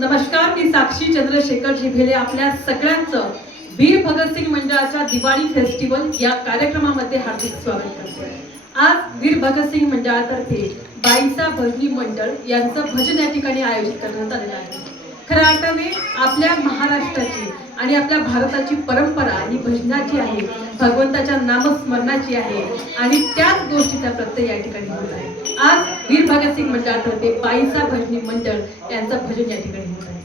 नमस्कार, मी साक्षी चंद्रशेखर जिभेले आपल्या सगळ्यांचं वीर भगतसिंग मंडळाच्या दिवाळी फेस्टिवल या कार्यक्रमामध्ये हार्दिक स्वागत करते। आज वीर भगतसिंग मंडळातर्फे बाईसा भजनी मंडळ यांचं भजन या ठिकाणी आयोजित करण्यात आलेलं आहे। खऱ्या अर्थाने आपल्या महाराष्ट्राची आणि आपल्या भारताची परंपरा ही भजनाची आहे, भगवंताच्या नामस्मरणाची आहे आणि त्याच गोष्टीचा प्रत्यय या ठिकाणी होत आहे। आज वीर भगतसिंग मंडळातर्फे बाईसा भजनी मंडळ यांचं भजन या ठिकाणी होत आहे।